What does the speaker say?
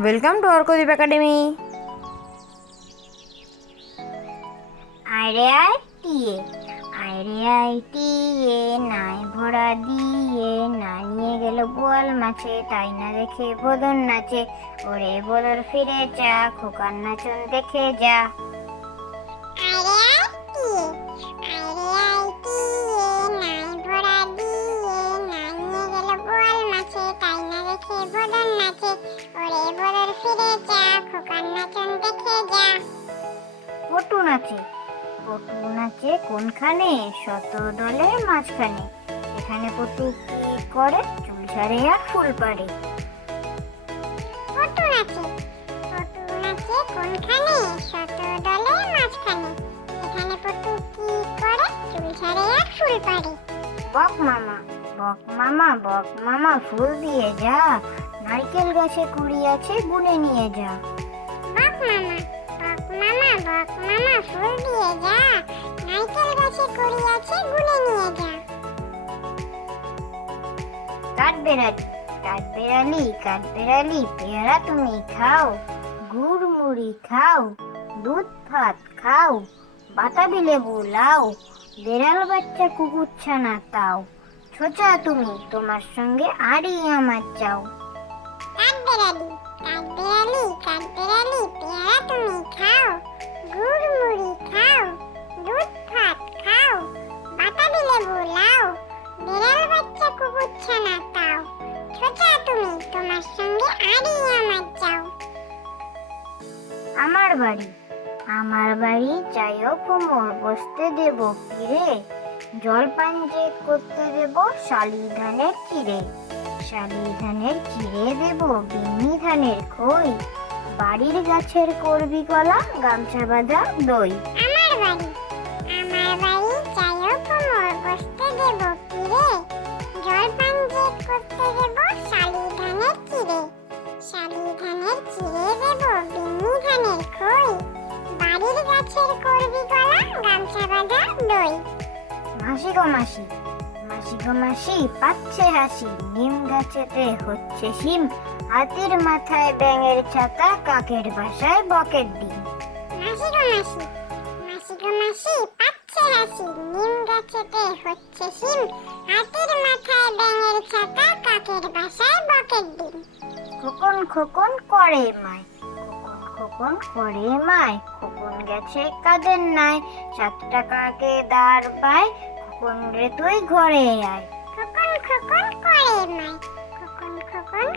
Welcome to Arkadeep academy আরে আয় টিয়ে, আরে আয় টিয়ে, নাই ভরা দিয়ে না নিয়ে গেল বোয়াল মাছে, তাই না দেখে বদন নাচে, ওরে বদর ফিরে যা, খোকার নাচন দেখে যা। ওরে বদর ফিরে যা খোকার নাচন দেখে যা। পটু নাচে পটু নাচে কোনখানে? শত দলের মাঝখানে। এখানে পটু কি করে? চুল ছাড়ে আর ফুল পারে পটু নাচে পটু নাচে কোনখানে? শত দলের মাঝখানে। এখানে পটু কি করে? চুল ছাড়ে আর ফুল পারে বক মামা বক মামা বক মামা ফুল দিয়ে যা। নারকেল গাছে কুড়ি আছে গুনে নিয়ে যা। বক মামা বক মামা বক মামা ফুল দিয়ে যা। নারকেল গাছে কুড়ি আছে গুনে নিয়ে যা। কাঠ বেড়ালি কাঠ বেড়ালি কাঠ বেড়ালি পেয়ারা তুমি খাও গুড় মুড়ি খাও দুধ ভাত খাও বাতাবি লেবু লাও বেড়াল বাচ্চা কুকুর ছানা তাও। ছোচা তুমি তোমার সঙ্গে আরই আমার চাও। বেড়ালি কাঠ বেড়ালি কাঠ বেড়ালি পেয়ারা তুমি খাও, গুড় মুড়ি খাও, দুধ ভাত খাও, বাতাবি লেবু লাও, বেড়াল বাচ্চা কুকুর ছানা তাও, ছোচা তুমি তোমার সঙ্গে আরই আমার চাও। আমার বাড়ি আমার বাড়ি যাইও কুমোর বসতে দেব কিরে জলপান যে করতে দেব শালি ধানের চিড়ে। শালি ধানের চিড়ে দেব বিন্নি ধানের খই। বাড়ির গাছের করবি গলা গামছা বাঁধা দই। আমার বাড়ি আমার বাড়ি যাইও কুমোর বসতে দেব কিরে জলপান যে করতে দেব শালি ধানের চিড়ে। শালি ধানের চিড়ে দেব বিন্নি ধানের খই। বাড়ির গাছের করবি গলা গামছা বাঁধা দই। মাসি গো মাসি মাসি গো মাসি পাচ্ছে হাসি নিম গাছেতে হচ্ছে শিম হাতির মাথায় ব্যাঙের ছাতা কাকের বাসায় বকের ডিম। মাসি গো মাসি মাসি গো মাসি পাচ্ছে হাসি নিম গাছেতে হচ্ছে শিম হাতির মাথায় ব্যাঙের ছাতা কাকের বাসায় বকের ডিম। খোকন খোকন করে মায় খোকন খোকন করে মায় খোকন গেছে কাদের নাই সাত টাকাকে দাঁড় পায় খোকন রে তুই ঘরে আয়। খোকন খোকন করে নাই। খোকন খোকন